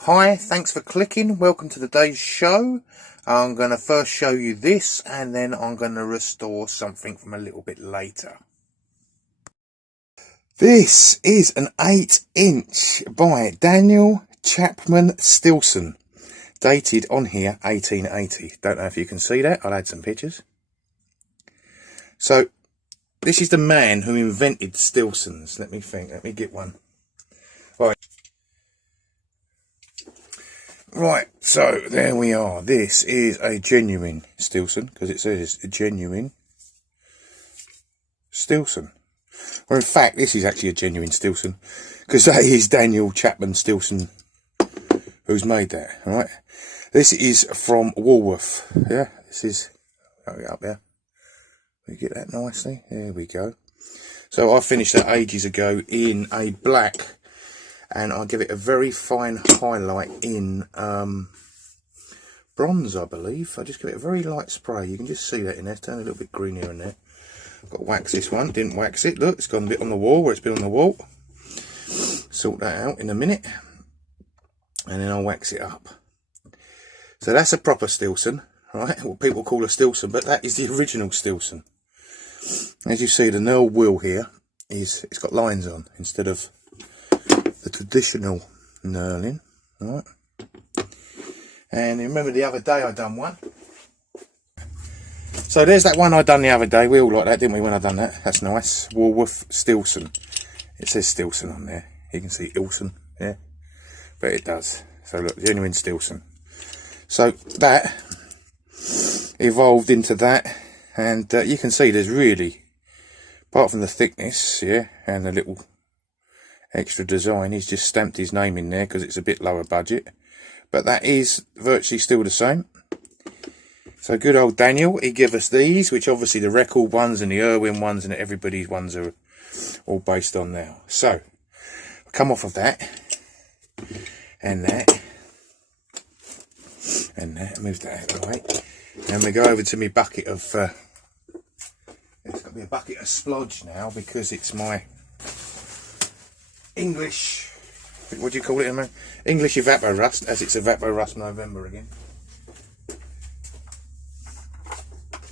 Hi, thanks for clicking. Welcome to today's show. I'm going to first show you this and then I'm going to restore something from a little bit later. This is an 8-inch by Daniel Chapman Stillson, dated on here 1880. Don't know if you can see that. I'll add some pictures. So this is the man who invented Stillsons. Let me think. Let me get one. Right, so there we are. This is a genuine Stillson, because it says a genuine Stillson. Well, in fact, this is actually a genuine Stillson, because that is Daniel Chapman Stillson who's made that, right? This is from Woolworth, yeah? This is, up there. We get that nicely. There we go. So I finished that ages ago in a black, and I'll give it a very fine highlight in bronze, I believe. I just give it a very light spray. You can just see that in there. Turn a little bit green here and there. I've got to wax this one. Didn't wax it. Look, it's gone a bit on the wall where it's been on the wall. Sort that out in a minute. And then I'll wax it up. So that's a proper Stillson, right? What people call a Stillson, but that is the original Stillson. As you see, the knurl wheel here it's got lines on instead of the traditional knurling, right? And you remember the other day I done one. So there's that one I done the other day. We all like that, didn't we, when I done that? That's nice. Woolworth Stillson. It says Stillson on there. You can see Ilson, yeah, but it does. So look, genuine Stillson. So that evolved into that, and you can see there's really, apart from the thickness, yeah, and the little extra design, he's just stamped his name in there because it's a bit lower budget, but that is virtually still the same. So good old Daniel, he gave us these, which obviously the record ones and the Irwin ones and everybody's ones are all based on now. So I'll come off of that and that and that, move that out of the way, and we go over to my bucket of it's got to be a bucket of splodge now, because it's my English, what do you call it, man? English evapor rust, as it's evapor rust November again.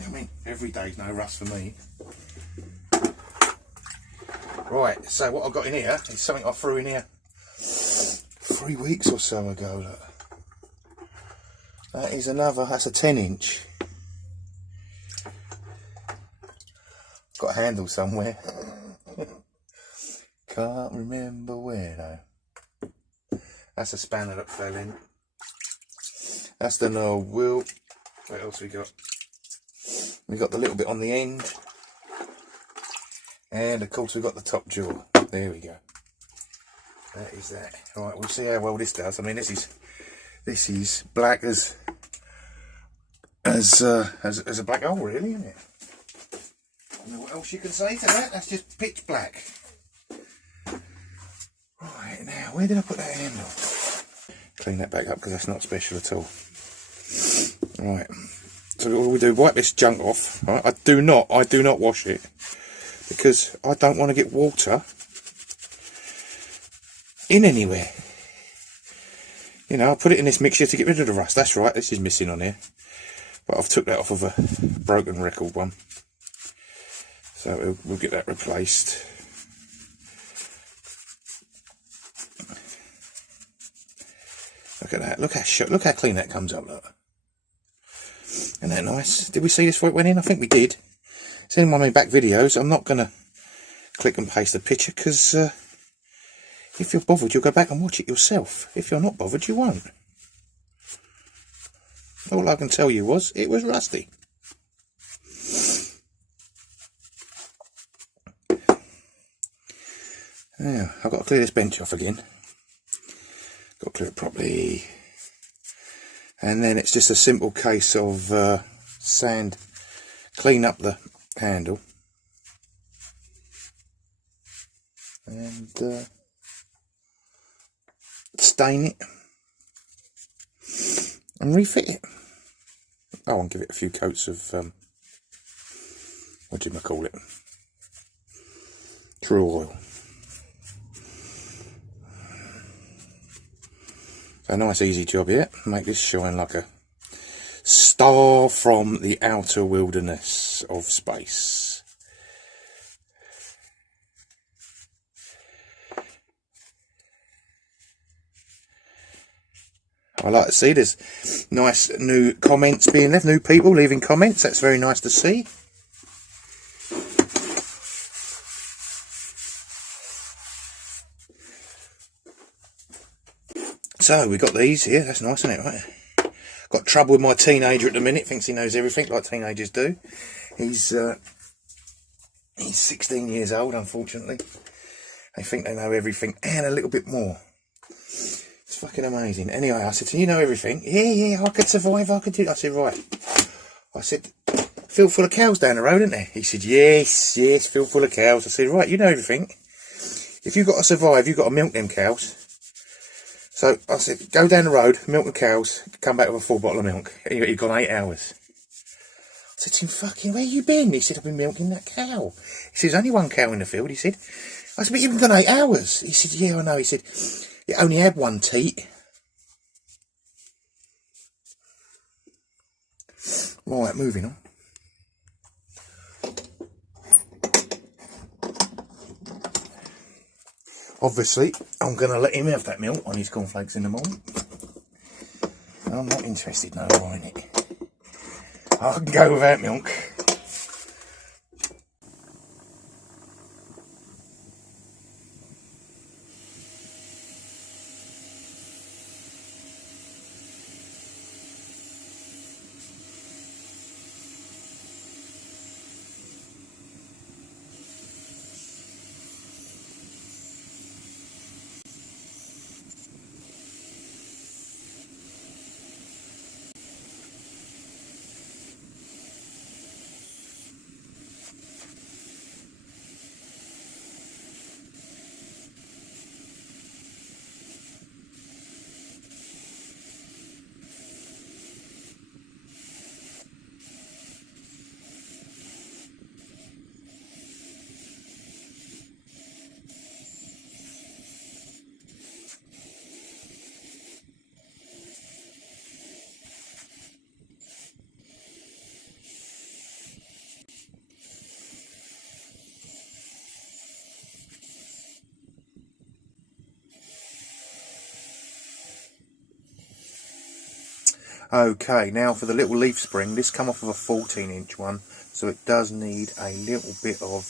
I mean, every day's no rust for me. Right, so what I've got in here is something I threw in here 3 weeks or so ago. Look. That is another, that's a 10-inch. Got a handle somewhere. Can't remember where though. That's a spanner that fell in. That's the knurl wheel. What else we got? We got the little bit on the end, and of course we got the top jaw. There we go. That is that. All right, we'll see how well this does. I mean, this is black as a black hole, really, isn't it? I don't know what else you can say to that. That's just pitch black. Right, now, where did I put that handle? Clean that back up, because that's not special at all. Right, so what we do, wipe this junk off. Right? I do not wash it, because I don't want to get water in anywhere. You know, I put it in this mixture to get rid of the rust. That's right, this is missing on here, but I've took that off of a broken record one, so we'll get that replaced. Look at that. Look how clean that comes up. Look. Isn't that nice? Did we see this before it went in? I think we did. It's in one of my back videos. I'm not going to click and paste the picture, because if you're bothered, you'll go back and watch it yourself. If you're not bothered, you won't. All I can tell you was, it was rusty. Now, I've got to clear this bench off again. Got to clear it properly, and then it's just a simple case of sand, clean up the handle, and stain it and refit it. Oh, and give it a few coats of what do you call it, true oil. So a nice easy job here. Make this shine like a star from the outer wilderness of space. I like to see there's nice new comments being left, new people leaving comments. That's very nice to see. So we got these here. That's nice, isn't it? Right. Got trouble with my teenager at the minute. Thinks he knows everything, like teenagers do. He's 16 years old, unfortunately. They think they know everything and a little bit more. It's fucking amazing. Anyway, I said, you know everything? Yeah, I could survive, I could do it. I said, right. I said, field full of cows down the road, isn't there? He said, yes, field full of cows. I said, right, you know everything. If you've got to survive, you've got to milk them cows. So I said, go down the road, milk the cows, come back with a full bottle of milk. You've got 8 hours. I said to him, fucking, where you been? He said, I've been milking that cow. He said, there's only one cow in the field, he said. I said, but you've got 8 hours. He said, yeah, I know. He said, it only had one teat. Right, moving on. Obviously, I'm going to let him have that milk on his cornflakes in the morning. I'm not interested no more in it. I can go without milk. Okay, now for the little leaf spring. This come off of a 14-inch one, so it does need a little bit of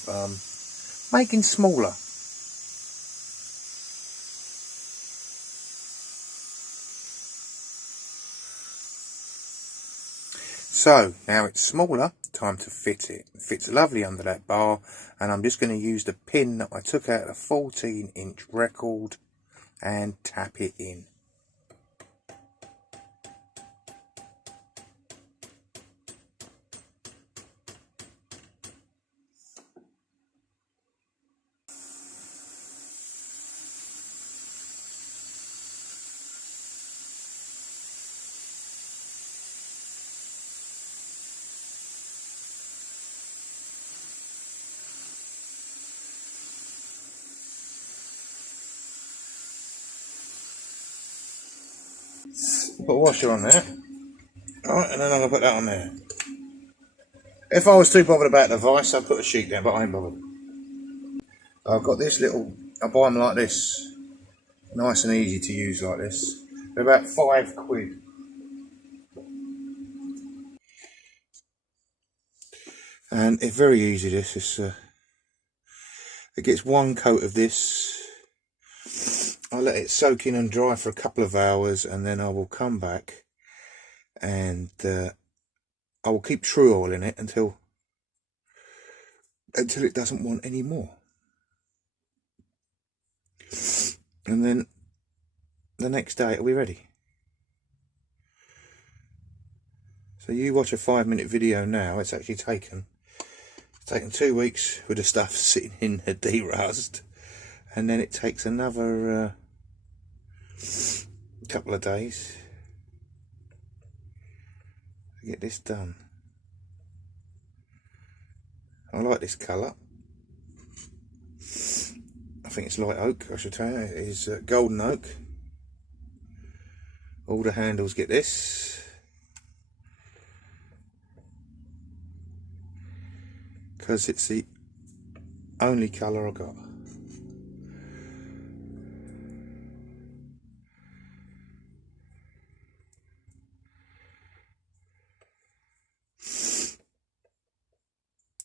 making smaller. So now it's smaller, time to fit it. It fits lovely under that bar, and I'm just going to use the pin that I took out of the 14-inch record and tap it in. Put a washer on there. Alright, and then I'm going to put that on there. If I was too bothered about the vice, I'd put a sheet down, but I ain't bothered. I've got this little, I buy them like this. Nice and easy to use like this. They're about £5. And it's very easy, this. It gets one coat of this. I let it soak in and dry for a couple of hours, and then I will come back and I will keep True Oil in it until it doesn't want any more. And then the next day it'll be ready. So you watch a 5-minute video now. It's actually taken 2 weeks with the stuff sitting in the derust, and then it takes another couple of days to get this done. I like this colour. I think it's light oak, I should tell you. It is golden oak. all the handles get this, because it's the only colour I got.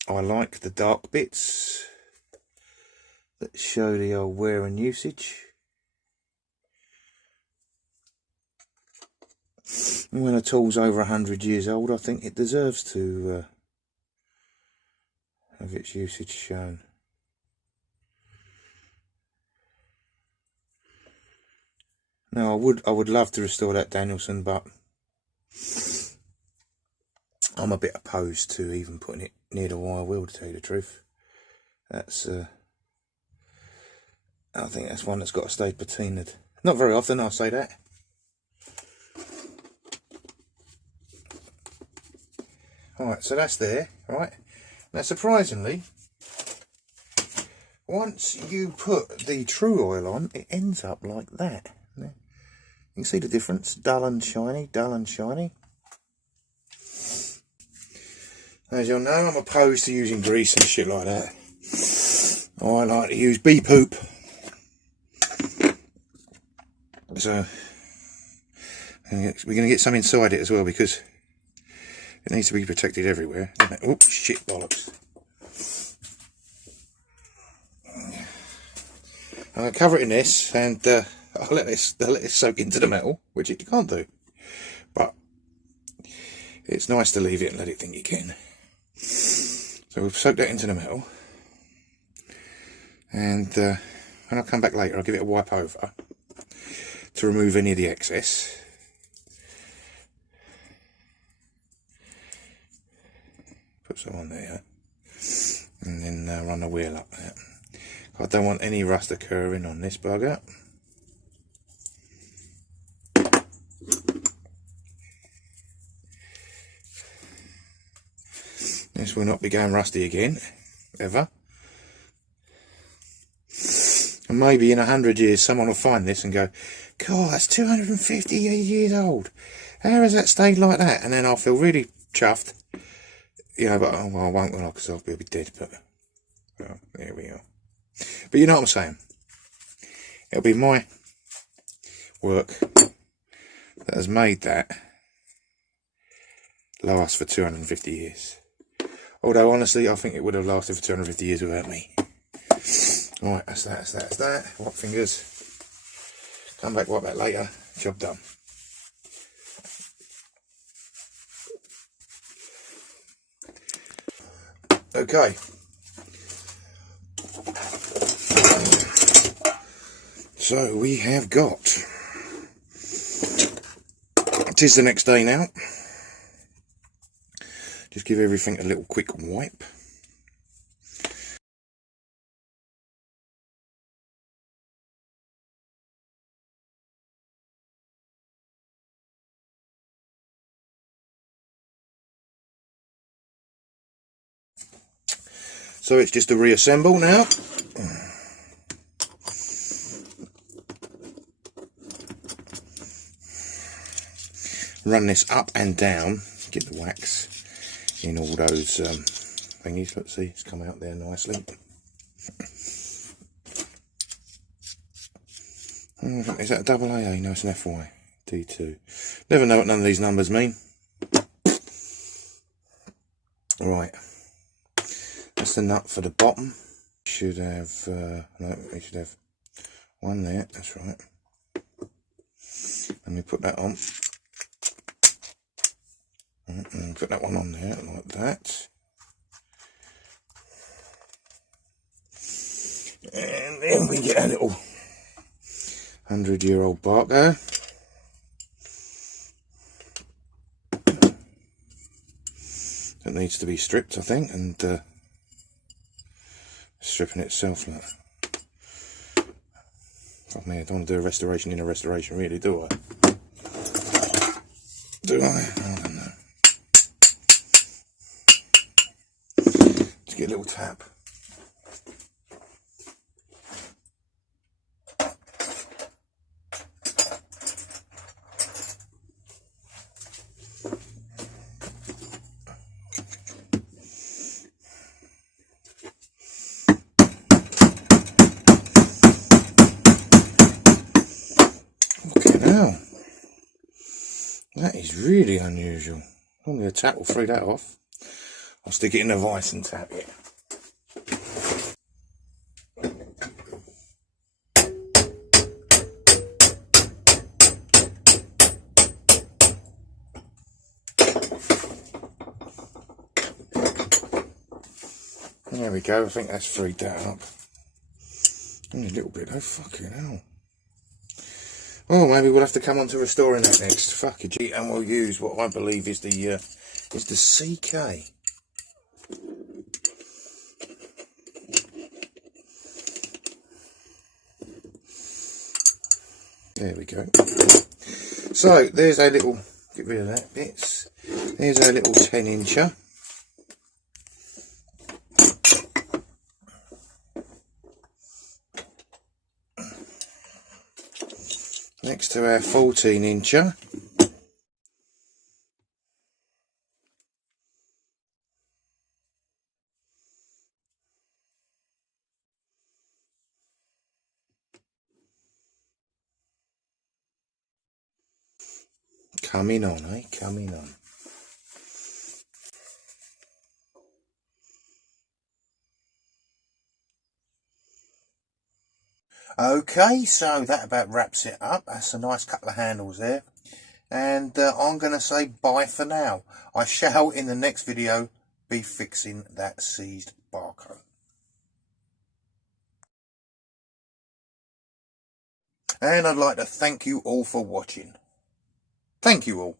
I like the dark bits that show the old wear and usage. And when a tool's over 100 years old, I think it deserves to have its usage shown. Now I would love to restore that Danielson, but I'm a bit opposed to even putting it near the wire wheel, to tell you the truth. That's I think that's one that's got to stay patinaed. Not very often I'll say that. Alright, so that's there, right? Now surprisingly, once you put the true oil on, it ends up like that. You can see the difference, dull and shiny, dull and shiny. As you'll know, I'm opposed to using grease and shit like that. I like to use bee poop. So, we're going to get some inside it as well, because it needs to be protected everywhere. Oops, shit bollocks. I'm going to cover it in this, and I'll let this soak into the metal, which it can't do. But it's nice to leave it and let it think it can. So we've soaked that into the metal, and when I come back later, I'll give it a wipe over to remove any of the excess. Put some on there, and then run the wheel up there. I don't want any rust occurring on this bugger. This will not be going rusty again, ever. And maybe in 100 years someone will find this and go, God, that's 250 years old. How has that stayed like that? And then I'll feel really chuffed. You know, but oh, well, I won't, will I? Because I'll be dead. But well, there we are. But you know what I'm saying. It'll be my work that has made that last for 250 years. Although honestly, I think it would have lasted for 250 years without me. Alright, that's that. Wipe fingers. Come back, wipe that later. Job done. Okay. So we have got, it is the next day now. Just give everything a little quick wipe. So it's just a reassemble now. Run this up and down, get the wax in all those thingies. Let's see, it's come out there nicely. Is that a double AA? No, it's an FY. D2. Never know what none of these numbers mean. Right. That's the nut for the bottom. Should have, no, we should have one there, that's right. Let me put that on. And put that one on there, like that. And then we get a little 100-year-old Barker. That needs to be stripped, I think, and stripping itself like. Fuck me, I don't want to do a restoration in a restoration, really, do I? Do I? I don't know. Let's get a little tap. hell. That is really unusual. Normally a tap will free that off. I'll stick it in the vice and tap it. There we go, I think that's freed that up. Only a little bit though, fucking hell. Well, maybe we'll have to come on to restoring that next. Fuck it, and we'll use what I believe is the CK. There we go. So there's a little, get rid of that bits. There's a little 10-incher. Next to our 14-incher. Coming on, eh? Coming on. Okay, so that about wraps it up. That's a nice couple of handles there. And I'm going to say bye for now. I shall, in the next video, be fixing that seized barcode. And I'd like to thank you all for watching. Thank you all.